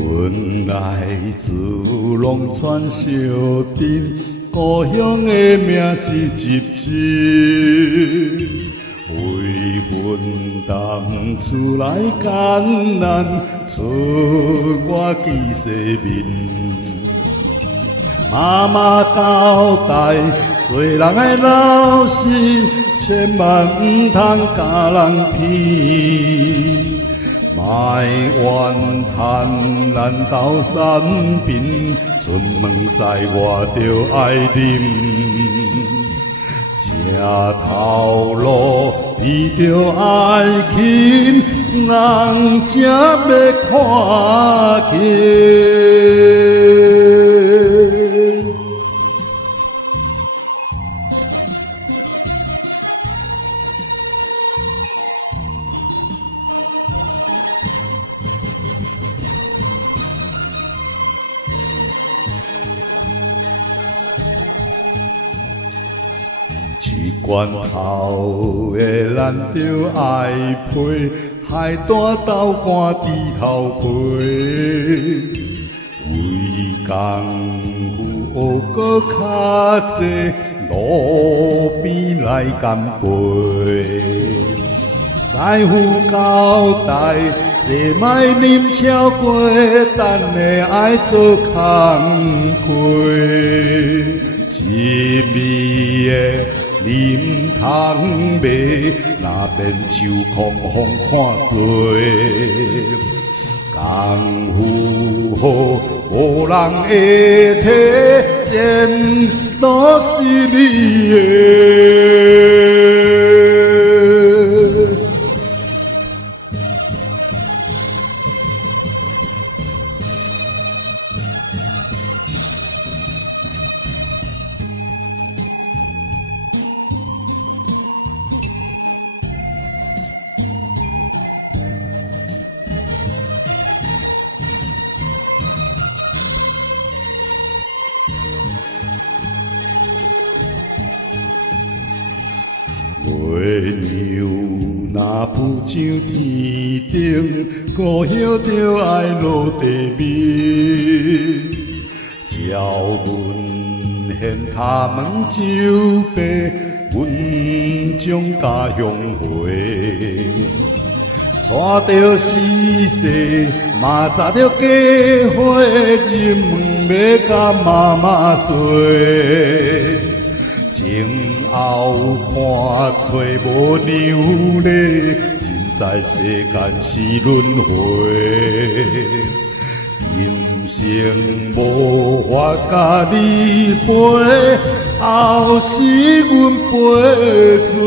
阮来自农村小镇，故乡的名是集市。为阮当厝来艰难，出我见世面。妈妈交代，做人的老实，千万唔通甲人骗。莫怨叹咱斗山边，出门在外就爱啉。这头路伊着爱勤，人才要看见。一罐头的咱着爱配，海大豆干猪头皮。为功夫学搁较济，路边来干杯。师傅交代，坐莫啉超过，等下爱做工课。一味的啉通卖，那免受狂风看衰。功夫好，无人会提，钱都是你的。月娘若浮上天顶，故乡就爱落地面。朝阮献他们酒杯，阮将家乡回。带着死世，嘛扎着家伙，入门要甲妈妈说。前后看找无娘咧，人在世间是轮回。今生无法甲你陪，后世阮陪做。